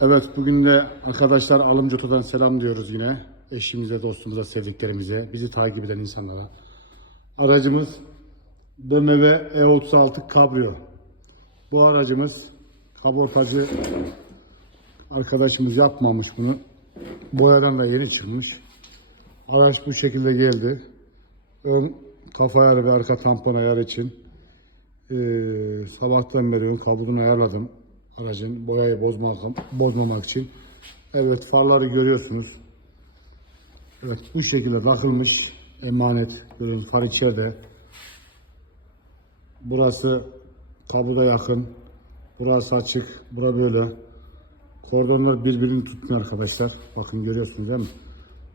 Evet bugün de arkadaşlar Alımcı Oto'dan selam diyoruz yine. Eşimize, dostumuza, sevdiklerimize, bizi takip eden insanlara. Aracımız BMW E36 Cabrio. Bu aracımız kabortacı arkadaşımız yapmamış bunu. Boyadan da yeni çıkmış. Araç bu şekilde geldi. Ön kafa ayarı ve arka tampon ayarı için ee, sabahtan beri ön kabuğunu ayarladım. Aracın boyayı bozmak, bozmamak için. Evet farları görüyorsunuz. Evet bu şekilde takılmış emanet. Görün far içeride. Burası kabuda yakın. Burası açık. Bura böyle. Kordonlar birbirini tutmuyor arkadaşlar. Bakın görüyorsunuz değil mi?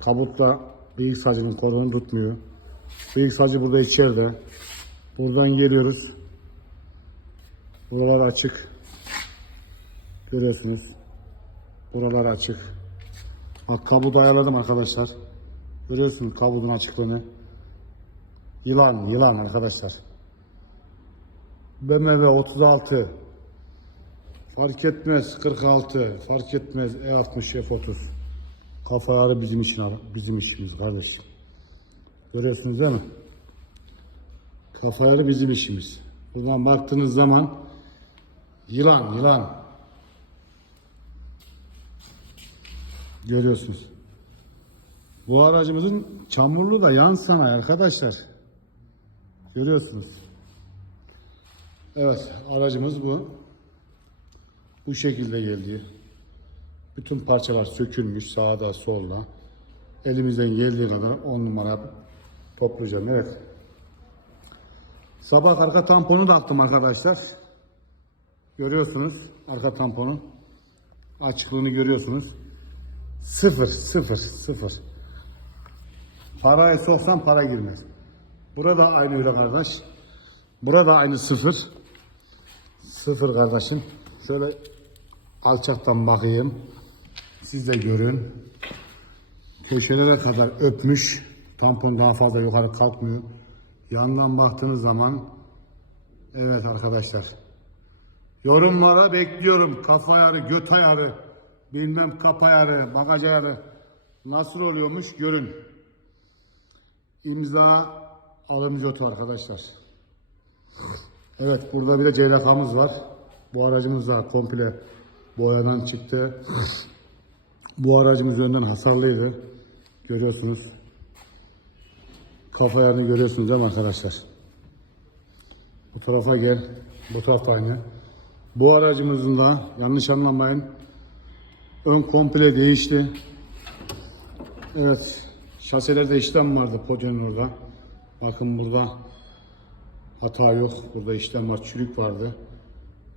Kabutla bıyık sacının kordonu tutmuyor. Bıyık sacı burada içeride. Buradan geliyoruz. Buralar açık. Görüyorsunuz. Buralar açık. Bak kabuğu ayarladım arkadaşlar. Görüyorsunuz kabuğun açıklığını. Yılan, yılan arkadaşlar. BMW 36. Fark etmez 46. Fark etmez E E60 F30. Kafa ağrı bizim için bizim işimiz kardeşim. Görüyorsunuz değil mi? Kafa ağrı bizim işimiz. Buradan baktığınız zaman yılan, yılan. Görüyorsunuz. Bu aracımızın çamurlu da yan sanayi arkadaşlar. Görüyorsunuz. Evet aracımız bu. Bu şekilde geldi. Bütün parçalar sökülmüş sağda solda. Elimizden geldiği kadar 10 numara toplayacağım. Evet. Sabah arka tamponu da attım arkadaşlar. Görüyorsunuz arka tamponu. Açıklığını görüyorsunuz. Sıfır, sıfır, sıfır. Parayı soksan para girmez. Burada aynı öyle kardeş. Burada aynı sıfır. Sıfır kardeşim. Şöyle alçaktan bakayım. Siz de görün. Köşelere kadar öpmüş. Tampon daha fazla yukarı kalkmıyor. Yandan baktığınız zaman evet arkadaşlar. Yorumlara bekliyorum. Kafa ayarı, göt ayarı, bilmem kap ayarı, bagaj ayarı nasıl oluyormuş görün. İmza alımcı oto arkadaşlar. Evet burada bir de ceylakamız var. Bu aracımız da komple boyadan çıktı. Bu aracımız önden hasarlıydı. Görüyorsunuz. Kafa ayarını görüyorsunuz değil mi arkadaşlar? Bu tarafa gel. Bu tarafta aynı. Bu aracımızın da yanlış anlamayın ön komple değişti. Evet. Şaselerde işlem vardı podyonun orada. Bakın burada hata yok. Burada işlem var. Çürük vardı.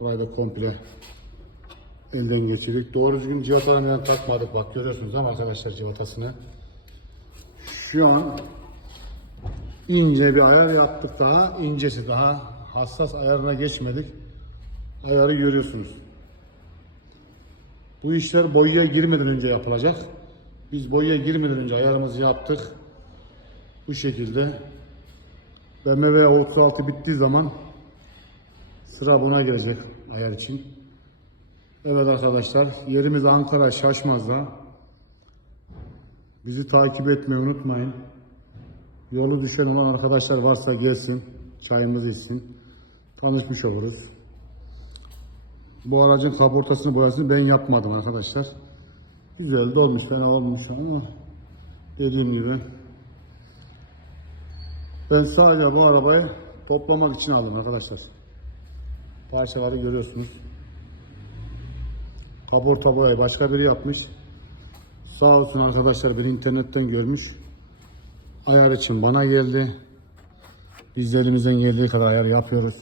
Burayı da komple elden geçirdik. Doğru düzgün civatalarını takmadık. Bak görüyorsunuz ama arkadaşlar civatasını. Şu an ince bir ayar yaptık daha. incesi daha hassas ayarına geçmedik. Ayarı görüyorsunuz. Bu işler boyaya girmeden önce yapılacak. Biz boyaya girmeden önce ayarımızı yaptık. Bu şekilde. BMW 36 bittiği zaman sıra buna gelecek ayar için. Evet arkadaşlar yerimiz Ankara Şaşmaz'da. Bizi takip etmeyi unutmayın. Yolu düşen olan arkadaşlar varsa gelsin. Çayımızı içsin. Tanışmış oluruz. Bu aracın kaportasını boyasını ben yapmadım arkadaşlar. Güzel de olmuş fena olmuş ama dediğim gibi ben sadece bu arabayı toplamak için aldım arkadaşlar. Parçaları görüyorsunuz. Kaporta boyayı başka biri yapmış. Sağ olsun arkadaşlar bir internetten görmüş. Ayar için bana geldi. Biz de elimizden geldiği kadar ayar yapıyoruz.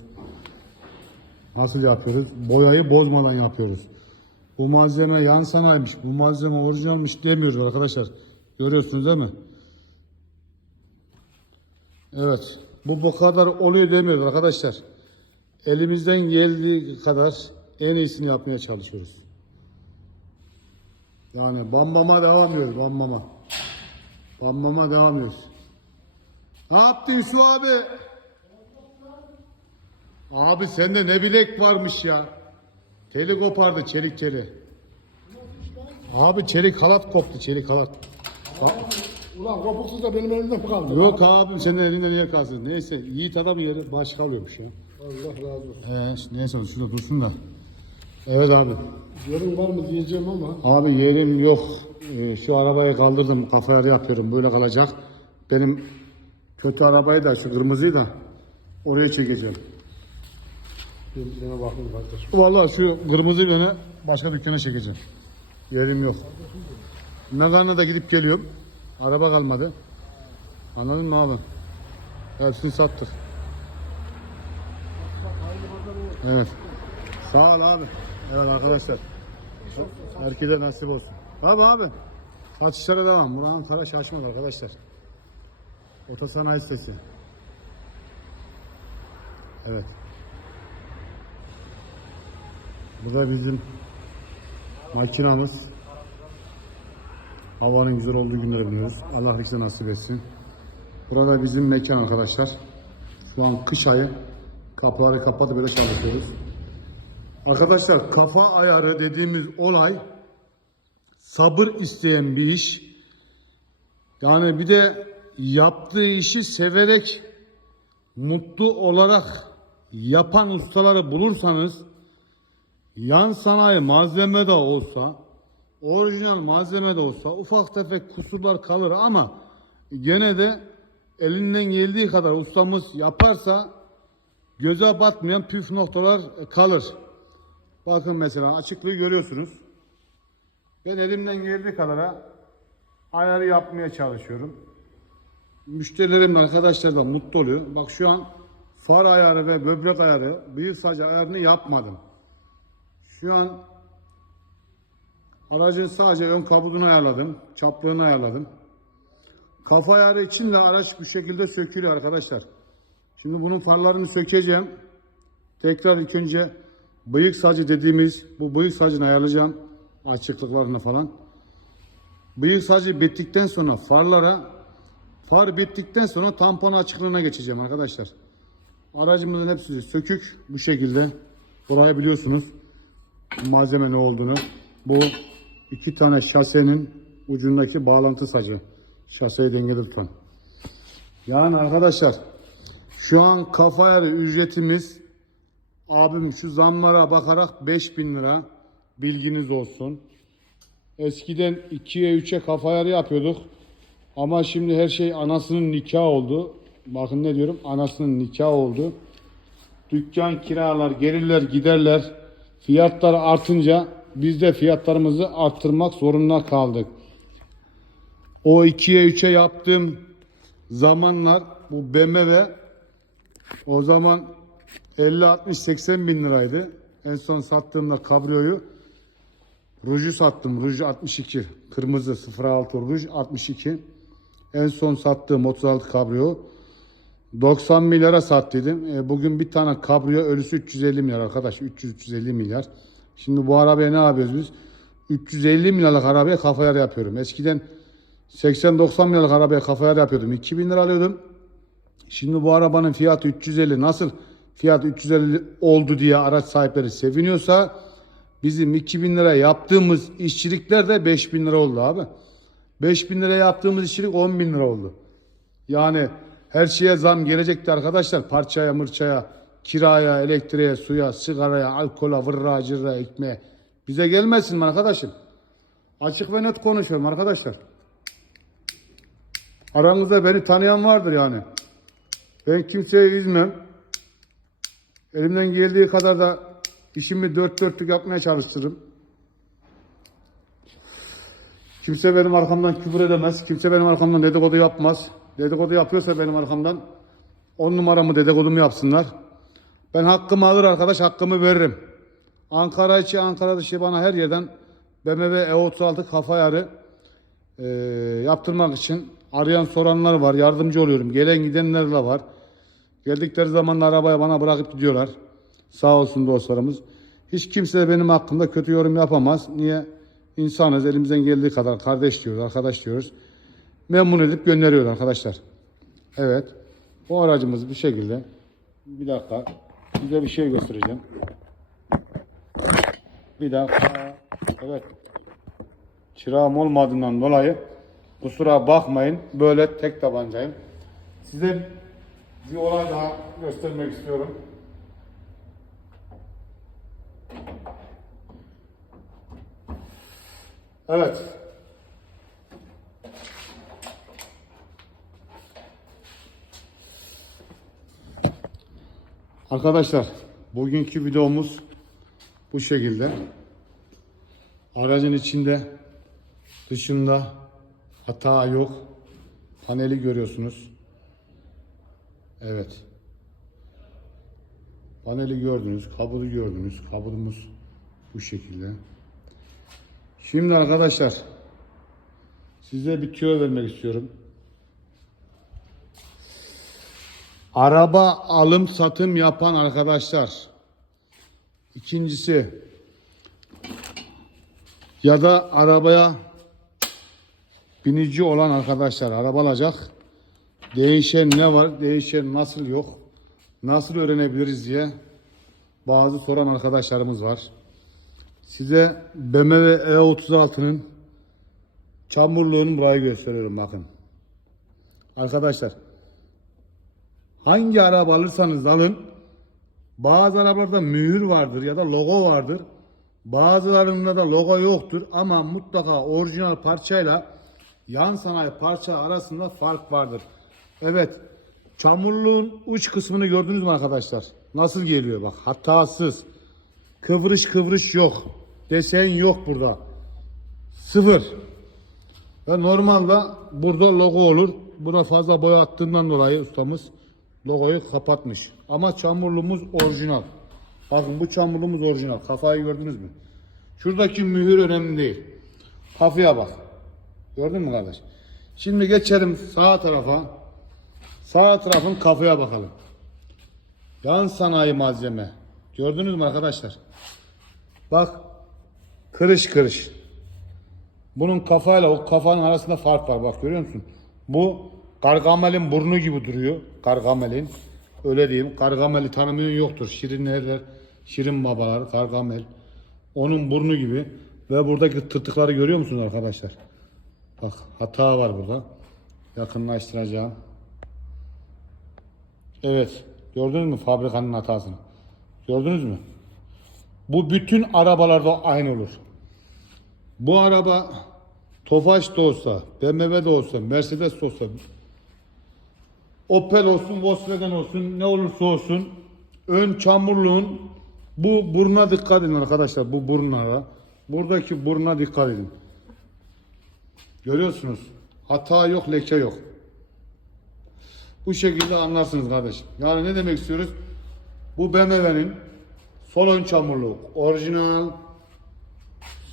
Nasıl yapıyoruz? Boyayı bozmadan yapıyoruz. Bu malzeme yan sanaymış, bu malzeme orijinalmiş demiyoruz arkadaşlar. Görüyorsunuz değil mi? Evet. Bu bu kadar oluyor demiyoruz arkadaşlar. Elimizden geldiği kadar en iyisini yapmaya çalışıyoruz. Yani bambama devam ediyoruz, bambama. Bambama devam ediyoruz. Ne yaptın şu abi? Abi sende ne bilek varmış ya. Teli kopardı çelik teli. Abi çelik halat koptu çelik halat. Ulan kopuksuz da benim elimde mi kaldı? Yok abim senin elinden yer kalsın. Neyse yiğit adam yeri başka alıyormuş ya. Allah razı olsun. Ee, neyse şurada dursun da. Evet abi. Yerin var mı diyeceğim ama Abi yerim yok. Ee, şu arabayı kaldırdım. Kafa yarı yapıyorum. Böyle kalacak. Benim kötü arabayı da şu kırmızıyı da oraya çekeceğim. Yana bakayım kardeşim. Vallahi şu kırmızı beni başka dükkana çekeceğim. Yerim yok. Megan'a da gidip geliyorum. Araba kalmadı. Anladın mı abi? Hepsini sattık. Evet. Sağ ol abi. Evet arkadaşlar. Herkese nasip olsun. Abi abi. Kaçışlara devam. Buranın Ankara şaşmadı arkadaşlar. Otosanayi sitesi. Evet. Bu da bizim makinamız. Havanın güzel olduğu günleri buluyoruz. Allah herkese nasip etsin. Burada bizim mekan arkadaşlar. Şu an kış ayı. Kapıları kapatıp böyle çalışıyoruz. Arkadaşlar kafa ayarı dediğimiz olay sabır isteyen bir iş. Yani bir de yaptığı işi severek mutlu olarak yapan ustaları bulursanız yan sanayi malzeme de olsa, orijinal malzeme de olsa ufak tefek kusurlar kalır ama gene de elinden geldiği kadar ustamız yaparsa göze batmayan püf noktalar kalır. Bakın mesela açıklığı görüyorsunuz. Ben elimden geldiği kadar ayarı yapmaya çalışıyorum. Müşterilerim arkadaşlar da mutlu oluyor. Bak şu an far ayarı ve böbrek ayarı, bıyık sacı ayarını yapmadım. Şu an aracın sadece ön kabudunu ayarladım. Çaplığını ayarladım. Kafa ayarı için de araç bu şekilde sökülüyor arkadaşlar. Şimdi bunun farlarını sökeceğim. Tekrar ilk önce bıyık sacı dediğimiz bu bıyık sacını ayarlayacağım. Açıklıklarına falan. Bıyık sacı bittikten sonra farlara far bittikten sonra tampon açıklığına geçeceğim arkadaşlar. Aracımızın hepsi sökük bu şekilde. Burayı biliyorsunuz malzeme ne olduğunu. Bu iki tane şasenin ucundaki bağlantı sacı. Şaseyi dengede tutan. Yani arkadaşlar şu an kafa yarı ücretimiz abim şu zamlara bakarak 5000 lira bilginiz olsun. Eskiden 2'ye 3'e kafa yarı yapıyorduk. Ama şimdi her şey anasının nikahı oldu. Bakın ne diyorum anasının nikahı oldu. Dükkan kiralar gelirler giderler. Fiyatlar artınca biz de fiyatlarımızı arttırmak zorunda kaldık. O 2'ye 3'e yaptığım zamanlar bu BMW o zaman 50 60 80 bin liraydı. En son sattığımda kabriyoyu ruju sattım. Ruj 62. Kırmızı 06 ruj 62. En son sattığım 36 kabriyo 90 milyara sattıydım. E, bugün bir tane kabriyo ölüsü 350 milyar arkadaş. 300-350 milyar. Şimdi bu arabaya ne yapıyoruz biz? 350 milyarlık arabaya kafa yer yapıyorum. Eskiden 80-90 milyarlık arabaya kafa yer yapıyordum. 2000 lira alıyordum. Şimdi bu arabanın fiyatı 350 nasıl fiyat 350 oldu diye araç sahipleri seviniyorsa bizim 2000 lira yaptığımız işçilikler de 5000 lira oldu abi. 5000 lira yaptığımız işçilik 10 bin lira oldu. Yani her şeye zam gelecekti arkadaşlar. Parçaya, mırçaya, kiraya, elektriğe, suya, sigaraya, alkola, vırra, cırra, ekmeğe. Bize gelmesin mi arkadaşım? Açık ve net konuşuyorum arkadaşlar. Aranızda beni tanıyan vardır yani. Ben kimseye üzmem. Elimden geldiği kadar da işimi dört dörtlük yapmaya çalışırım. Kimse benim arkamdan küfür edemez. Kimse benim arkamdan dedikodu yapmaz. Dedikodu yapıyorsa benim arkamdan on numaramı dedikodumu yapsınlar. Ben hakkımı alır arkadaş hakkımı veririm. Ankara içi Ankara dışı bana her yerden BMW E36 kafa yarı e, yaptırmak için arayan soranlar var. Yardımcı oluyorum. Gelen gidenler de var. Geldikleri zaman arabaya bana bırakıp gidiyorlar. Sağ olsun dostlarımız. Hiç kimse de benim hakkımda kötü yorum yapamaz. Niye? İnsanız elimizden geldiği kadar kardeş diyoruz, arkadaş diyoruz. Memnun edip gönderiyor arkadaşlar. Evet. Bu aracımız bu şekilde. Bir dakika. Size bir şey göstereceğim. Bir dakika. Evet. Çırağım olmadığından dolayı kusura bakmayın. Böyle tek tabancayım. Size bir olay daha göstermek istiyorum. Evet. Arkadaşlar bugünkü videomuz bu şekilde. Aracın içinde dışında hata yok. Paneli görüyorsunuz. Evet. Paneli gördünüz, kabuğu gördünüz. Kabuğumuz bu şekilde. Şimdi arkadaşlar size bir tüyo vermek istiyorum. Araba alım satım yapan arkadaşlar. İkincisi ya da arabaya binici olan arkadaşlar araba alacak. Değişen ne var? Değişen nasıl yok? Nasıl öğrenebiliriz diye bazı soran arkadaşlarımız var. Size BMW E36'nın çamurluğunu burayı gösteriyorum bakın. Arkadaşlar hangi araba alırsanız alın bazı arabalarda mühür vardır ya da logo vardır. Bazılarında da logo yoktur ama mutlaka orijinal parçayla yan sanayi parça arasında fark vardır. Evet çamurluğun uç kısmını gördünüz mü arkadaşlar? Nasıl geliyor bak hatasız. Kıvrış kıvrış yok. Desen yok burada. Sıfır. Ve normalde burada logo olur. Buna fazla boya attığından dolayı ustamız logoyu kapatmış. Ama çamurluğumuz orijinal. Bakın bu çamurluğumuz orijinal. Kafayı gördünüz mü? Şuradaki mühür önemli değil. Kafaya bak. Gördün mü kardeş? Şimdi geçelim sağ tarafa. Sağ tarafın kafaya bakalım. Yan sanayi malzeme. Gördünüz mü arkadaşlar? Bak. Kırış kırış. Bunun kafayla o kafanın arasında fark var. Bak görüyor musun? Bu Gargamel'in burnu gibi duruyor. Gargamel'in. Öyle diyeyim. Gargamel'i tanımayan yoktur. Şirinlerler, Şirin babalar, Gargamel. Onun burnu gibi. Ve buradaki tırtıkları görüyor musunuz arkadaşlar? Bak hata var burada. Yakınlaştıracağım. Evet. Gördünüz mü fabrikanın hatasını? Gördünüz mü? Bu bütün arabalarda aynı olur. Bu araba Tofaş da olsa, BMW de olsa, Mercedes de olsa, Opel olsun, Volkswagen olsun, ne olursa olsun ön çamurluğun bu buruna dikkat edin arkadaşlar. Bu burnlara. Buradaki buruna dikkat edin. Görüyorsunuz. Hata yok, leke yok. Bu şekilde anlarsınız kardeşim. Yani ne demek istiyoruz? Bu BMW'nin sol ön çamurluk orijinal,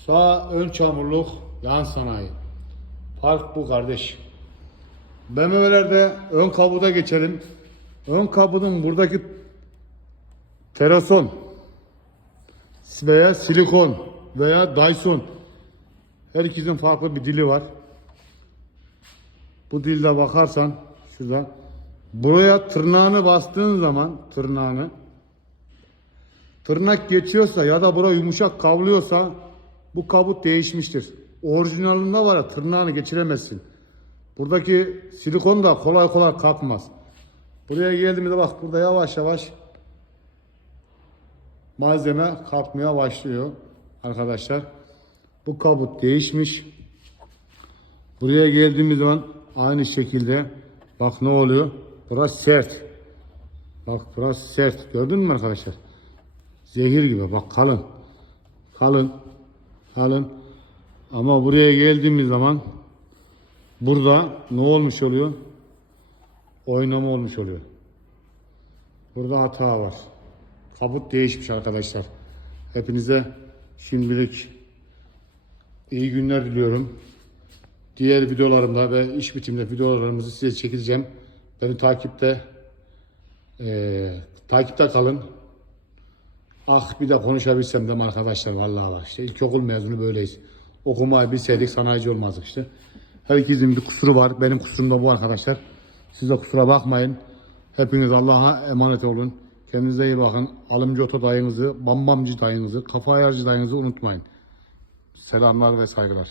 sağ ön çamurluk yan sanayi. Fark bu kardeş. BMW'lerde ön kabuda geçelim. Ön kabudun buradaki terason veya silikon veya Dyson herkesin farklı bir dili var. Bu dilde bakarsan şurada buraya tırnağını bastığın zaman tırnağını tırnak geçiyorsa ya da bura yumuşak kavlıyorsa bu kabut değişmiştir. Orijinalinde var ya tırnağını geçiremezsin. Buradaki silikon da kolay kolay kalkmaz. Buraya geldiğimizde bak burada yavaş yavaş malzeme kalkmaya başlıyor arkadaşlar. Bu kabut değişmiş. Buraya geldiğimiz zaman aynı şekilde bak ne oluyor? Burası sert. Bak burası sert. Gördün mü arkadaşlar? Zehir gibi. Bak kalın. Kalın. Kalın. Ama buraya geldiğimiz zaman burada ne olmuş oluyor? Oynama olmuş oluyor. Burada hata var. Kabut değişmiş arkadaşlar. Hepinize şimdilik iyi günler diliyorum. Diğer videolarımda ve iş bitiminde videolarımızı size çekeceğim. Beni takipte eee, takipte kalın. Ah bir de konuşabilsem de arkadaşlar vallahi var. İşte ilkokul mezunu böyleyiz. Okumayı bilseydik sanayici olmazdık işte. Herkesin bir kusuru var. Benim kusurum da bu arkadaşlar. Siz de kusura bakmayın. Hepiniz Allah'a emanet olun. Kendinize iyi bakın. Alımcı oto dayınızı, bambamcı dayınızı, kafa ayarcı dayınızı unutmayın. Selamlar ve saygılar.